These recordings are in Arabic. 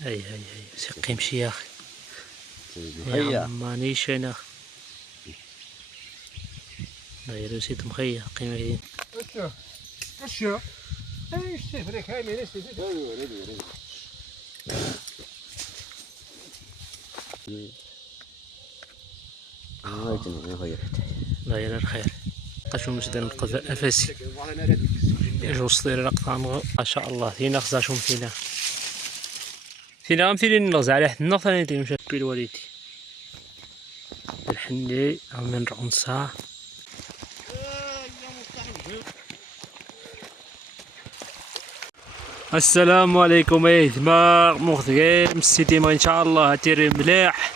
هاي سقي مشي يا اخي. هيا مانيش انا داير سيت مخيا قيمة. اشياء ايش تفرق هاي من ايش تفرق. داير الخير قشو مسدن القذاء افاسي يجو صدير رقطان ما شاء الله فينا خزاشهم فينا غنمثلين نغز على حد النغ ثاني تيمشي بيل والدي الحني من رونسا. السلام عليكم ايثما مخدقين مسيتي ما ان شاء الله تيري مليح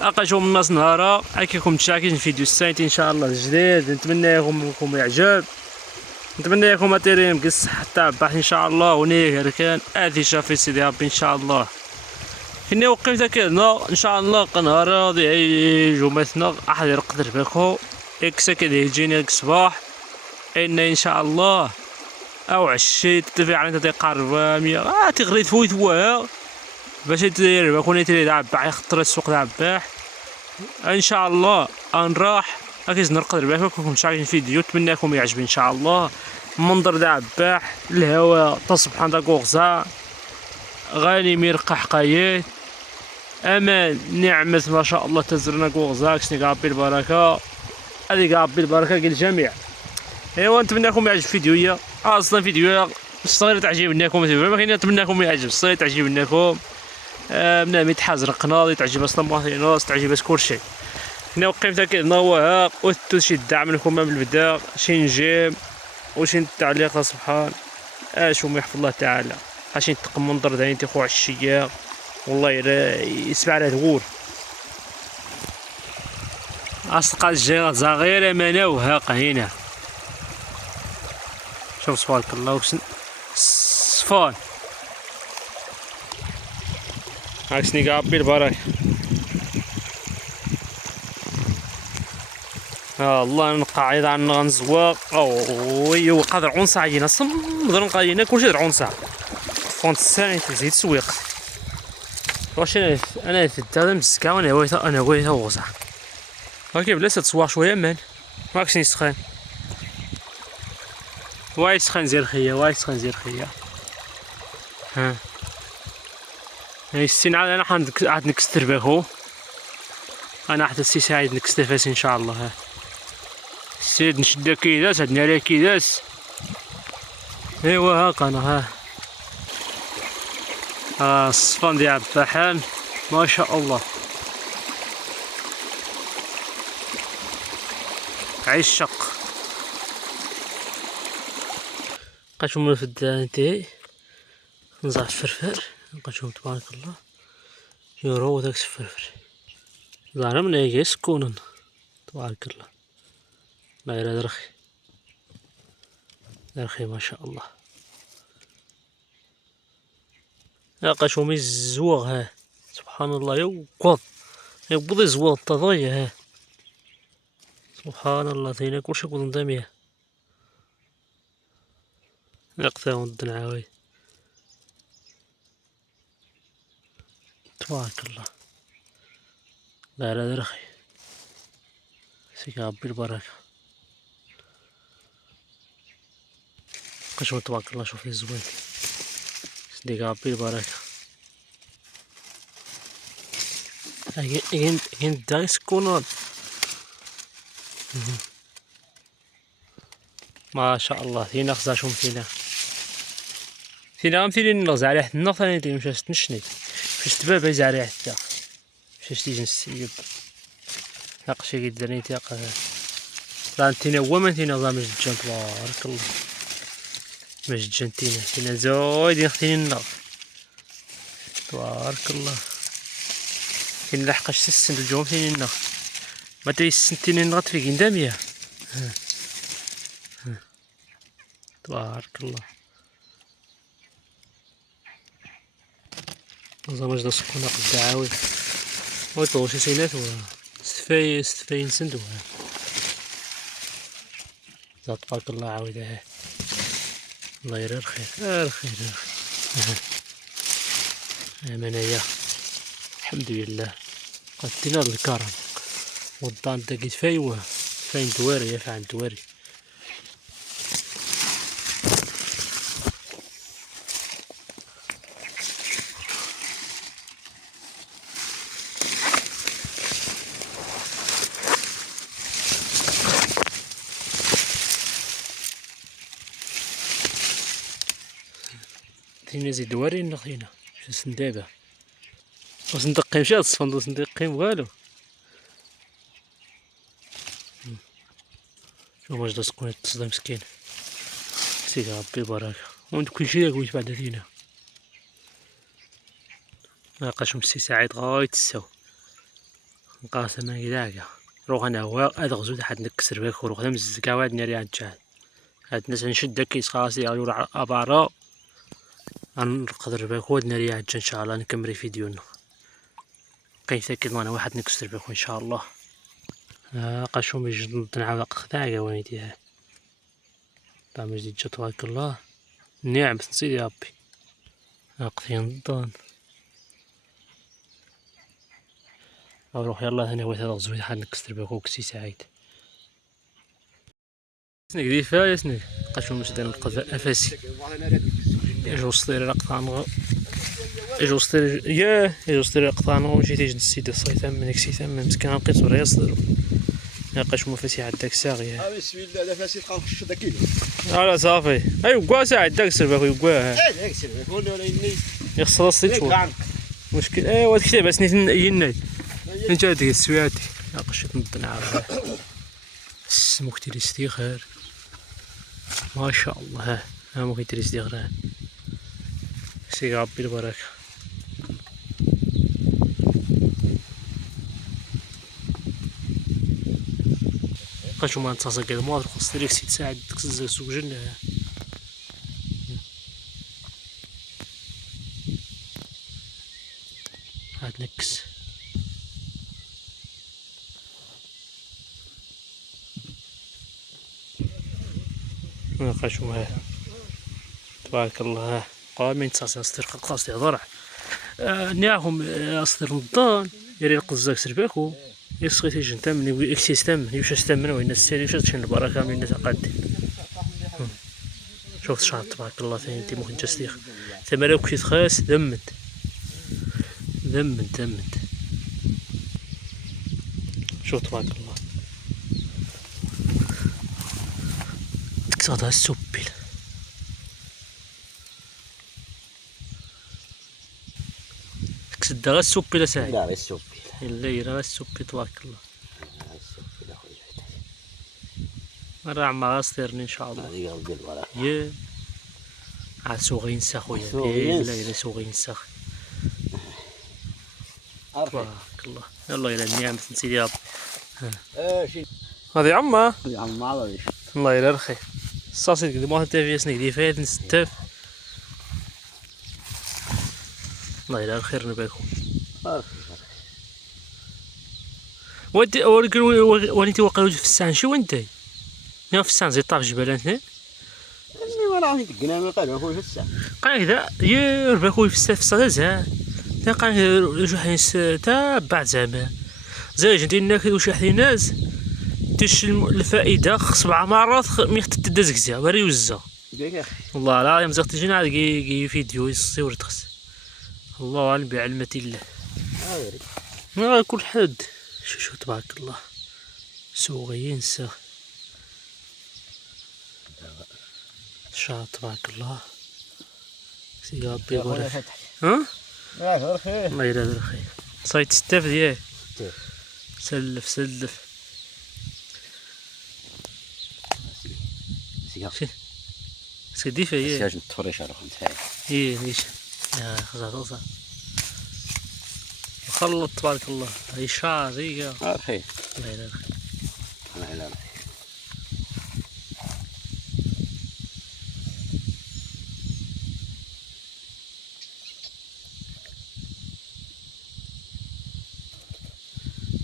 اقاشو من الناس نهارا هاكيكم تشاكين فيديو الساينت ان شاء الله جديد. نتمنى لكم يعجب، نتمنى لكم تيري مقص حتى باح ان شاء الله ونيه ركان اذي شافي سيدي ربي ان شاء الله. كني وقفت كذا ان شاء الله قنهار راضي جمعتنا احد يقدر بكو اكس كذا يجيني صباح ان شاء الله او عشيت تدفع على تقارب 100 تغريد فويت وها باش تدير بكون تري تاع باح خطر السوق تاع باح ان شاء الله نراح اكيد نقدر بكم شايفين فيديو. نتمنى لكم يعجب ان شاء الله. منظر تاع باح الهواء تصبح عند غوغزا غالي ميرقح حقايت امان نعمة ما شاء الله تزرنا غوغزا كسني ربي البركة هذيك ربي البركة للجميع. ايوا نتمنى لكم يعجب فيديويا اصلا فيديويا الصغير تعجبني لكم ما كاين. نتمنى لكم يعجب الصغير تعجبني لكم من يتحازر قناضي تعجب اصلا ماثينوس تعجب كلشي. هنا وقفت كذا نوها قلت شي دعم منكم من البداية شي نجيب وشي التعليق سبحان اش وما يحفظ الله تعالى عشان تقم منظر داين تيخوع الشياء والله يسمع على الغور اصدقاء الجيران صغيرة مانا وهاقة هنا شوف صفارك الله وكسن صفار عكسني قابي البركة الله نقاعد عن غنزواق او قادر عنصة عينا صم نقاينا كلشي عنصة فونت الساعة تزيد سويق واش انا في الدار مسكا انا ويتا وغزع هاكي بلاش تصوار شويه مان ماكش يسخن واي سخن زير خيا واي سخن زير خيا ها السين عاد انا عاد نكستر باهو انا حتى السي سعيد نكستر فاس ان شاء الله. ها السيد نشد كيداس عندنا عليه كيداس ايوا هاك انا ها الصفان ديال الطحان ما شاء الله عيش شق بقيتو من الفدان تاعي نزرع الفرفر لقيتهم تبارك الله يورو داك الفرفر زعما من هي سكونا تبارك الله داير درخي ما شاء الله لقيتهم الزواغ ها سبحان الله يوقظ زواغ التضايا ها سبحان الله تينا كلشي كل نظاميه نقطعو الدنعاوي تبارك الله داير درخي سيك ربي البركة قشو تبارك الله شوفي الزوين سيديك ربي البركة هين داي سكونات ما شاء الله فينا خزاشهم فينا غنمثلين نغز على حد النغ ثاني تيمشي تنشني فاش تبابا زاري حتى فاش تيجي نسيب ناقشي كيديرني تيق لانتينا هو ما تينا ضامن الجن تبارك الله ما الجن تينا زويدين اختيني النغ تبارك الله كاين لحقاش سسن الجوم تيني النغ ما تري السنتيني النغ في قندامية تبارك الله نظام جدا سكونا قد عاوي ويطول شي سينات استفاي نسندوها تبارك الله عاودها الله يرى الخير الخير منايا الحمد لله قد دينا الكرم والضان تاكيت فايوه فاين دواري يا فاين دواري. تينا زيد دواري نخينا شو سندابه وصندقي مشات الصفندق صندقي والو. شوف واش دا سكون تصدى مسكين سيدي ربي البركة وانت كلشي داك ويت بعدا فينا ملقاش سي سعيد غاية السو نقاسم كداكا روح انا هو هاد غزو حد نكسر بيك وروح نمزز كاع واد ناري عاد هاد الناس نشد كيس خاصي غيور ابارا غنقدر بيك واد ناري عاد ان شاء الله نكمل فيديونا كيتاكد انا واحد نكسر بيك ان شاء الله. قاشوم يجي نعاود خداعة ويديها طعم جديد جا تبارك الله نعم سيدي ربي قثين الضان اروح يلا هنا هو هذا الزوين حد نكسر بيه خوك سي سعيد سنك دي فايا سنك قاشوم مش داير نبقى افاسي اجو سطير قطعن اجو سطير ياه اجو سطير قطعن ومشي تيجي السيد الصيثام منك سيثام مسكين لقيت صورة يصدرو ناقاش مفاسي عندك ساغيه بسم الله لا فاسي تخرج داكيل لا صافي ايوا كوا ساعه داك سير اخويا كوا داك سير ولا اني يخسر الصيت شو مشكل ايوا تكتب بس يناي انت هذيك السوياتي ناقش تنض نعرف سمو كتير استخير ما شاء الله ها مو كتير استخير سي ربي البركه. قاشو ما نتصل كذا ما خص ديريك سيت ساعد تكسز سوق جنة هاد نكس قاشو ما تبارك الله قامين تصاصي أصدر قاصدي ضرع نياهم أصدر نضان يري القزاك سرباكو يسقي تيجي نتمني ويكسيس تمني يوش استمني وين السيري وش تشين البركة من الناس قادين شوفت شعر تبارك الله ثاني انتي ممكن تسليخ ثمرة وكيت خاس ذمت شوف تبارك الله تكسر هذا السوبيل تكسد هذا السوبيل ساعد لا السوبيل الليل هذا السوبيل تبارك الله مرة عم غاصيرني ان شاء الله هذه قلبي البركة يا سوغي نسا خويا لا سوغي نسا تبارك الله يلا الى النعم سيدي ربي هذه عمه يا عم ما الله يلا الخير الصاصي قد ما تافي سنك دي فايت نستاف الله يلا الخير نباكم ودي وليتي وقعوا في السان شو انتي نيو في السان زي طاف جبال اثنين ولا عم يدقنا من قالوا هو في السان قال كذا يربا خويا في السان زعما تا قال جوج حيس تا بعد زعما زاج انت ناكل وش حدي ناس تش الفائده 7 مرات مي تدز كزا وري وزا والله لا يوم زغت جينا كي فيديو يصور تخس الله اعلم بعلمة الله ما كل حد شو تبارك الله سوغيين سا شاء تبارك الله سي ربي يبارك ها الله يراد الخير صايت ستاف ديال سلف سيدي فيا سياج نتفرج على خمسة ايه ليش يا خزر خلط تبارك الله هي شعر هي خير الله يراد الخير انا لا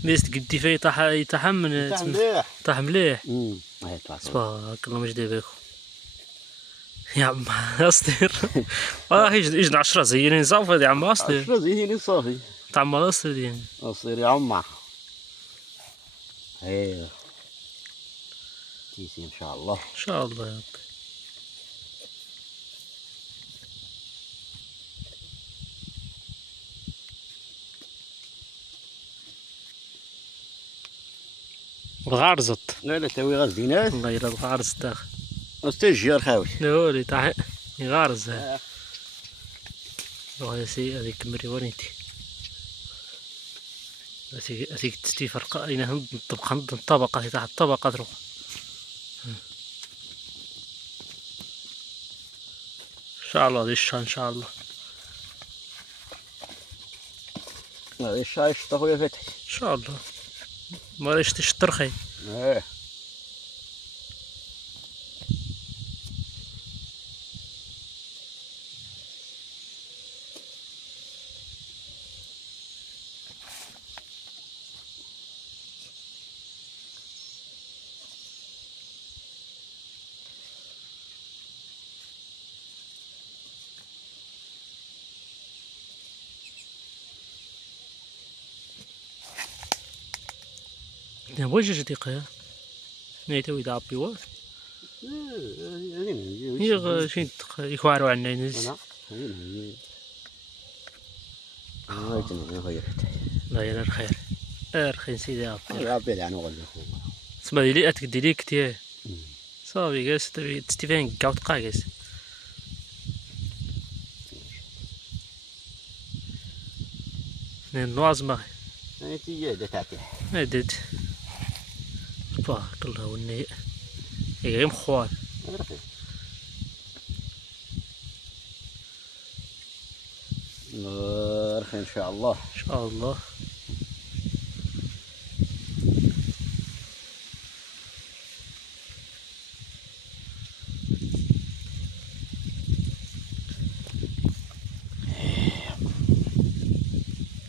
ليش قدي فيه يطيح من مليح طاح مليح هاي تبارك تبارك الله مجدي بكم يا عم اصدر. يجي 10 زينين صافي يا عم اصدر. 10 زينين صافي. طعم اصدر يعني. اصير يا عمّا. ايوه. تيسي ان شاء الله. ان شاء الله يا ربي. غارزت. لا لا تاوي غازينات. والله الا الغارز داخل. استجير خاوي. نقولي طاح يغارز هذا. يا سي هذيك مريوانيتي. هذيك تستي فرقة أين نطبق عند الطبقة تحت الطبقة تروح. إن شاء الله ديشها إن شاء الله. هذا الشاي شتا خويا فتحي. إن شاء الله. ما ريشتش الترخي. ايه. وجه دقيقة. نيتو إذا عبي واف. هي شين يكوارو عنا ينز. لا يا الخير. خير سيدي عبي. عبي يعني ولا اسمع لي أتك ديليك تيه. صافي جالس تستفين قاوت قاقس. نوازمه. نتيجة دتاتي. ندد. بارك الله وني. غير مخوال. رخي ان شاء الله. ان شاء الله.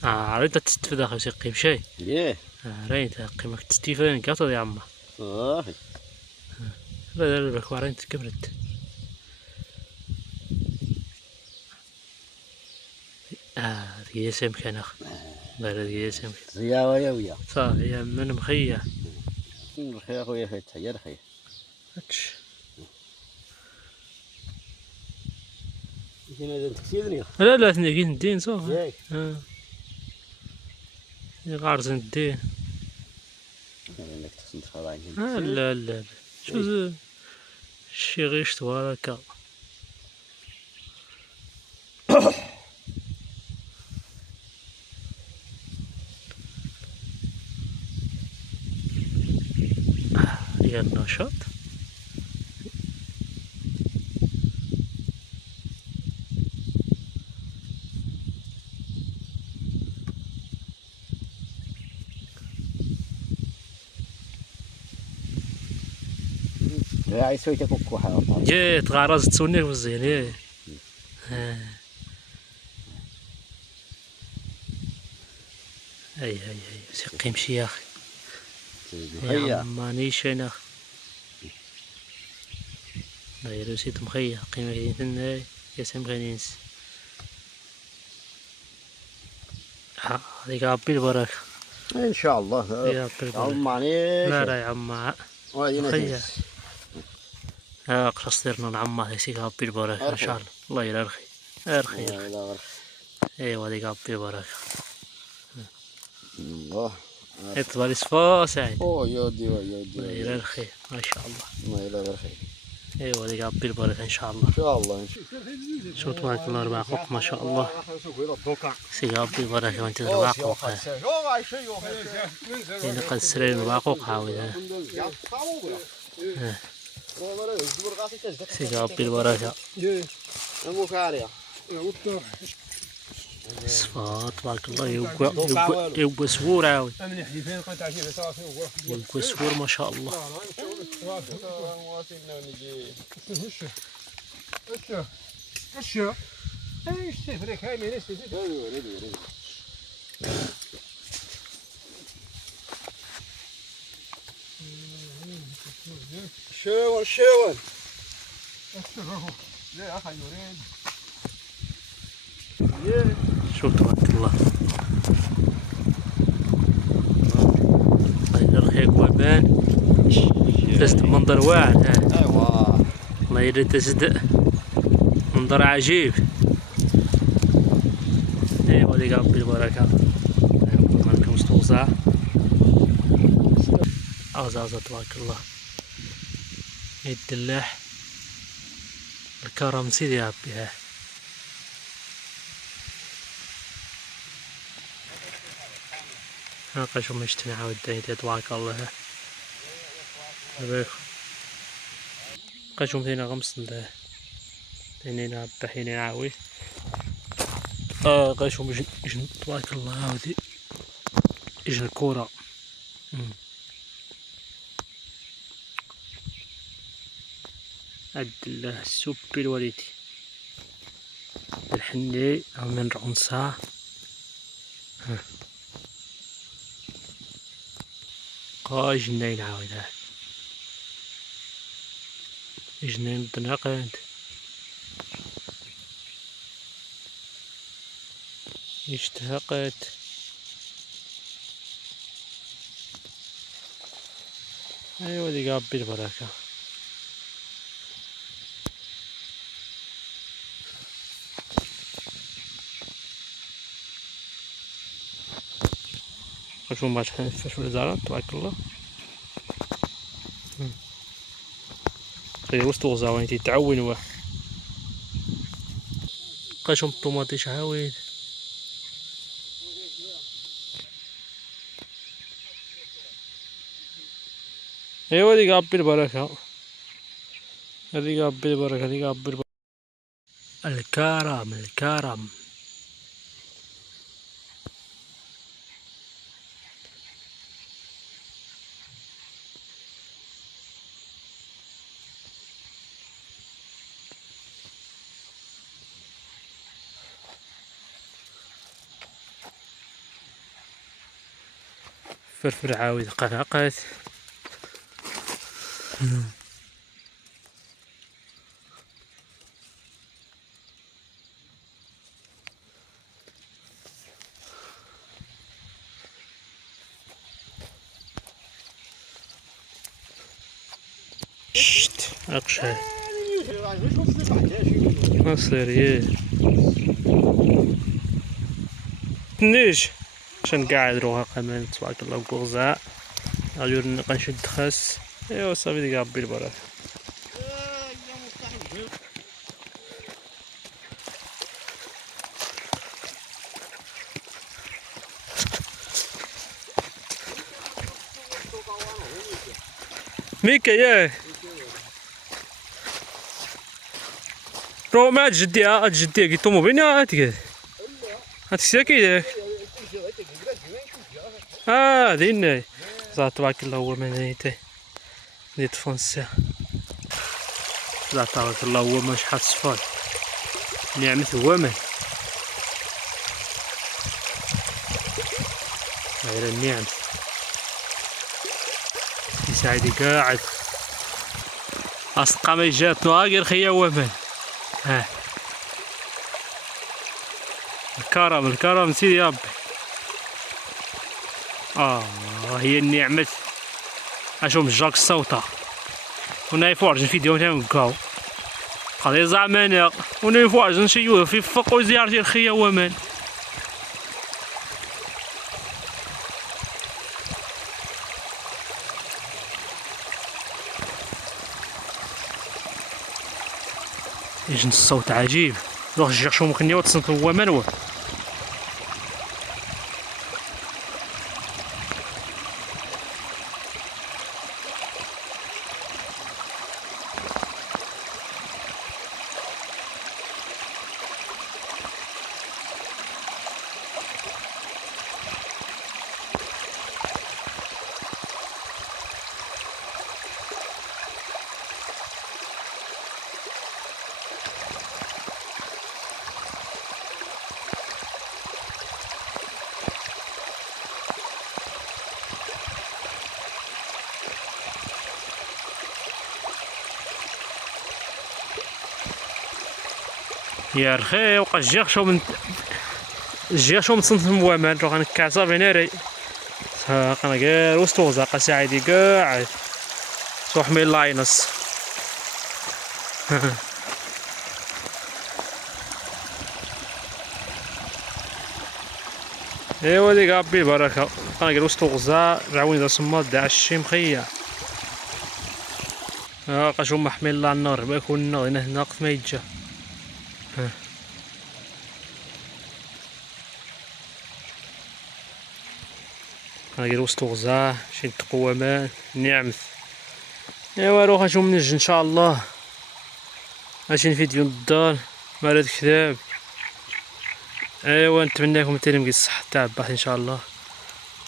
عريت تستفيد اخي سيقيم شيء. ليه؟ ريت قيمك تستيفان قاطر يا عمه. صافي. لا لا لك وارين تكبرت. هذه سمكة انا. لا هذه سمكة. زياوة يا ويا. صافي يا من مخية. الخير خويا فتحي يا الخير. هاتش. هنا تكسيدني. لا لا تنقي ندين صافي. ياك. غارز ندين. انك تصنت خراين. لا لا شو شي غير شتوى هكا. يا النشاط. راعي سويت فك واحد. جيت غارز تسوني وزين ايه. اي سقيم شي يا اخي. يا مانيش انا اخي. لا رسيت مخيا قيمة كاين يا سام غنينس. هذيك عبي البركة. ان شاء الله. يا عبي البركة. لا لا يا عم مخيا. قصص ديرنا العمة هيك عبي البركة ان شاء الله. الله يرخي. ارخي. ايوا هذيك عبي البركة. الله. اطلع صفا سعيد. يودي الله يرخي ما شاء الله. الله يرخي. ايوا هذيك عبي البركة ان شاء الله. ان شاء الله. شو تبارك الله ربع قوق ما شاء الله. سي عبي البركة وانت ربع قوق. اللي قد سرين ربع قوق عاود. سي عبي البركة. صفا تبارك الله يبقى سفور عاود. يبقى سفور ما شاء الله. شاون لا اخي يريد. شوف تبارك الله. الله يرخيك وبان. تزد منظر واعر. ايوا الله يريد تزد منظر عجيب. ايوا اللي ربي البركة. معكم مستوصع. أزازة تبارك الله. الدلاح الكرم سيدي ربي. ها قشو مجتمع ودايد تبارك الله. ها قشو مثينا غمس تنين بحين عاوي. قشو مجن تبارك الله. هاودي اجن الكورة. عبد الله السبي الوليدي الحني من رعنصة. جنين عاود. جنين دناقند اشتهقت. ايوا دي ربي البركة. شوفوا ما تحنفش الزرع تبارك الله. خلي وسط وزاوين تتعون واه. قاشهم الطوماطيش عاوين. ايوا ديك ربي البركة. هذيك ربي البركة. هذيك ربي البركة. الكرم الكرم. فرفر عاود قلقات. شت اقشع نصير يه نيش عشان قاعد روها كمان تبارك الله بغزاء غادي نبقى نشد خاس. ايوا صافي ديك ربي البركة. ميكا ياه رو ما جدي قلت مو بينا هاتك ساكي داك. دينا زعما تبارك الله هو من نيته نيت فونسا. زعما تبارك الله هو ما شحال صفال نعمة هو من غير النعم يساعد قاعد أصدقاء ما جاتنا غير خيا ومن. الكرم الكرم سيدي ربي. هي النعمة. اشوف الجاك الصوتة هنا يفرج الفيديو تاعو قضي زعما هنا يفرج نشيوه في فوق وزيارتي الخيا ومان. يجن الصوت عجيب. روح الجيخ شو ممكن يوتصل هو منوه. يا رخي وقع الجيغ شو متصنف وامان رو غنكعصا بيناري قنا غير وسطو زاقا ساعدي كاع صوح مي لاينس ايوا ديك ربي البركة قنا غير وسطو غزا العوين دا صماد دا عشي مخيا قاش هما حميل على النار ما يكون النار هنا ناقص ما يتجا غير وسط غزاه شي تقومان نعمت. ايوا روح نشوف منجم ان شاء الله ماشي فيديو للدار مال الكتاب. ايوا نتمنى لكم تيرم الصحة تاع باح ان شاء الله.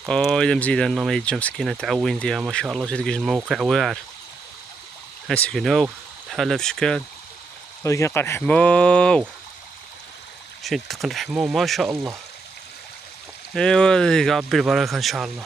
اذا مزيد انا ما يتجا مسكينه تعوين فيها ما شاء الله شي تلقى الموقع واعر ها سكناو بحالها في شكال ولكن قال حماو شي نتقن حماو ما شاء الله. ايوا ربي البركة ان شاء الله.